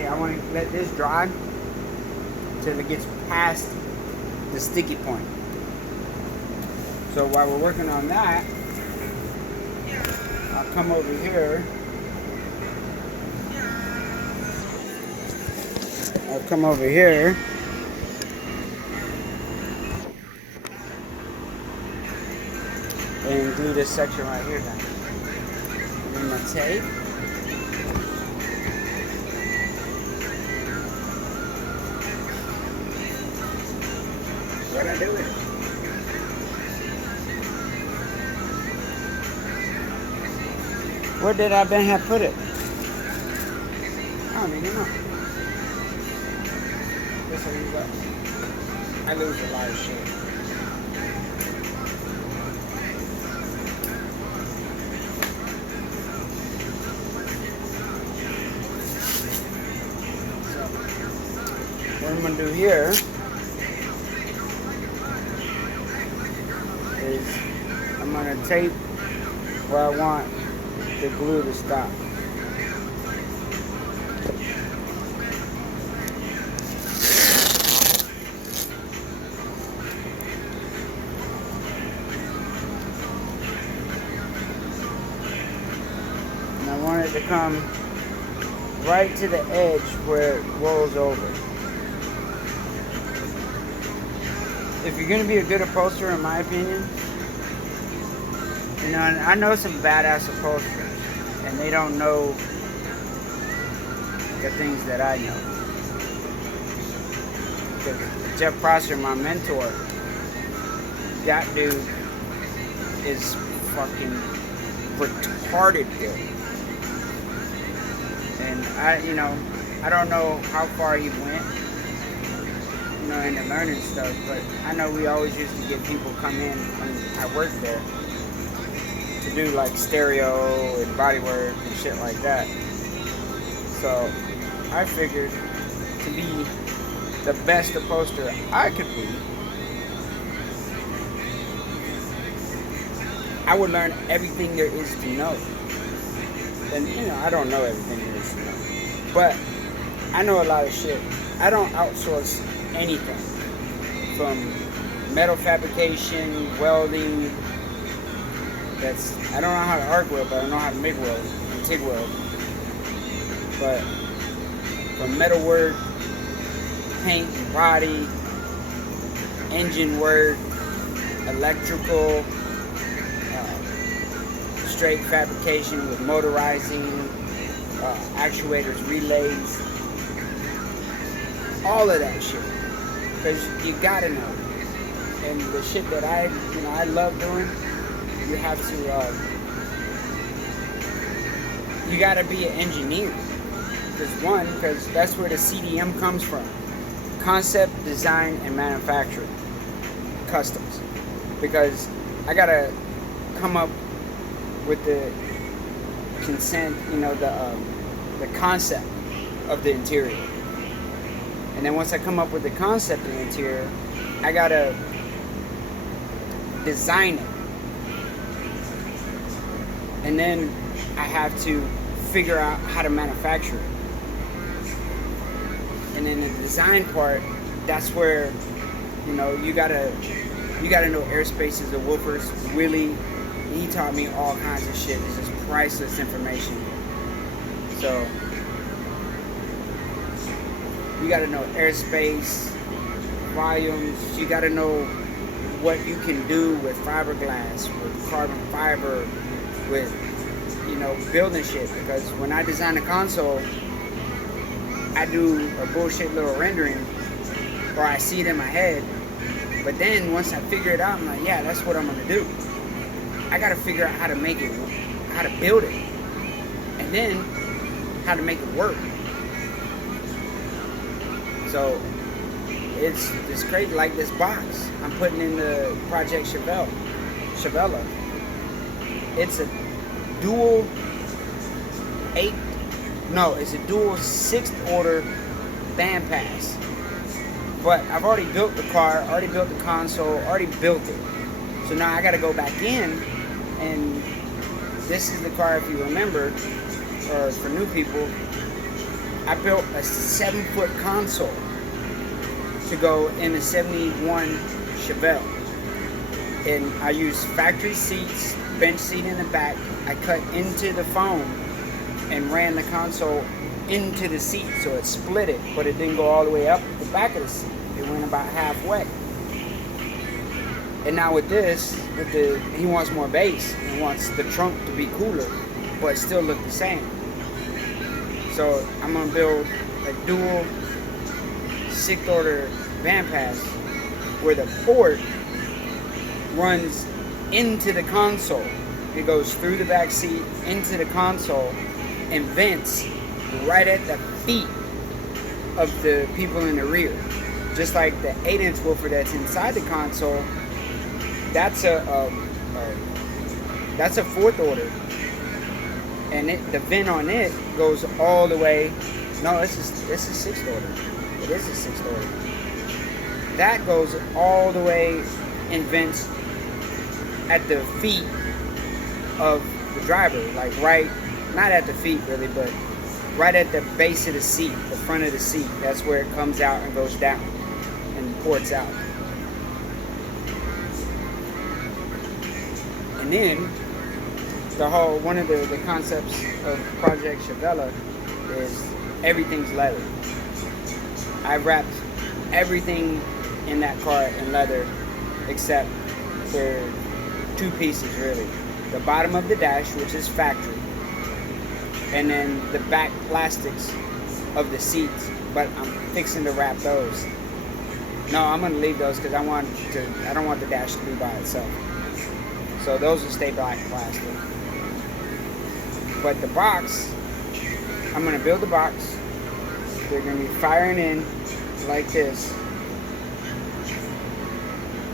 say I want to let this dry till it gets past the sticky point. So while we're working on that, I'll come over here. And glue this section right here down. And then the tape. What I do with it? Where did I been have put it? I don't even know. This will use up. I lose a lot of shit. So, what I'm gonna do here is I'm gonna tape where I want the glue to stop. And I want it to come right to the edge where it rolls over. If you're going to be a good upholsterer, in my opinion, you know, and I know some badass upholsterers, and they don't know the things that I know. Because Jeff Prosser, my mentor, that dude is fucking retarded good. And I don't know how far he went, into learning stuff, but I know we always used to get people come in when I worked there to do like stereo and bodywork and shit like that. So I figured to be the best upholsterer I could be, I would learn everything there is to know. And I don't know everything there is to know, but I know a lot of shit. I don't outsource anything, from metal fabrication, welding. I don't know how to arc weld, but I know how to MIG weld and TIG weld. But from metal work, paint and body, engine work, electrical, straight fabrication with motorizing, actuators, relays, all of that shit. Because you gotta know. And the shit that I love doing, you have to, you gotta be an engineer. Because that's where the CDM comes from. Concept, design, and manufacturing. Customs. Because I gotta come up with the consent, the concept of the interior. And then once I come up with the concept of the interior, I gotta design it. And then I have to figure out how to manufacture it. And then the design part, that's where, you gotta know airspaces of woofers. Willie, he taught me all kinds of shit. This is priceless information. So you gotta know airspace, volumes. You gotta know what you can do with fiberglass, with carbon fiber, with building shit. Because when I design a console, I do a bullshit little rendering, or I see it in my head. But then once I figure it out, I'm like, yeah, that's what I'm gonna do. I gotta figure out how to make it, how to build it, and then how to make it work. So it's crazy. Like this box I'm putting in the Project Chavella. It's a dual it's a dual 6th order band pass. But I've already built the car, already built the console, already built it. So now I gotta go back in, and this is the car, if you remember, or for new people, I built a 7-foot console to go in a 71 Chevelle. And I used factory seats, bench seat in the back. I cut into the foam and ran the console into the seat, so it split it, but it didn't go all the way up the back of the seat. It went about halfway. And now with this, he wants more bass. He wants the trunk to be cooler, but still look the same. So I'm gonna build a dual 6th order bandpass where the port runs into the console. It goes through the back seat into the console and vents right at the feet of the people in the rear. Just like the 8-inch woofer that's inside the console, that's a 4th order, and the vent on it goes all the way. No, this is 6th order. It is a 6th order. That goes all the way and vents at the feet of the driver, like right, not at the feet really, but right at the base of the seat, the front of the seat. That's where it comes out and goes down and ports out. And then one of the concepts of Project Chevelle is everything's leather. I wrapped everything in that car in leather except for 2 pieces really. The bottom of the dash, which is factory, and then the back plastics of the seats, but I'm fixing to wrap those. No, I'm gonna leave those because I don't want the dash to be by itself. So those will stay black plastic. But the box, I'm gonna build the box. They're gonna be firing in like this.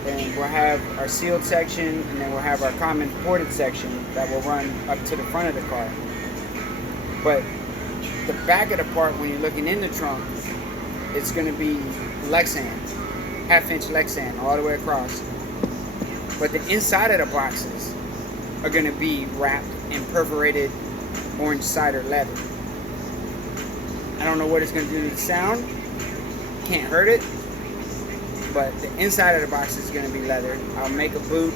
And we'll have our sealed section, and then we'll have our common ported section that will run up to the front of the car. But the back of the part, when you're looking in the trunk, it's going to be Lexan, 1/2-inch Lexan all the way across. But the inside of the boxes are going to be wrapped in perforated orange cider leather. I don't know what it's going to do to the sound. Can't hurt it. But the inside of the box is going to be leather. I'll make a boot,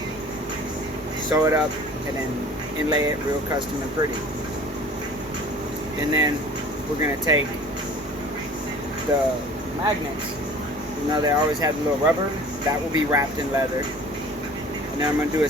sew it up, and then inlay it real custom and pretty. And then we're going to take the magnets. You know, they always had the little rubber. That will be wrapped in leather. And then I'm going to do a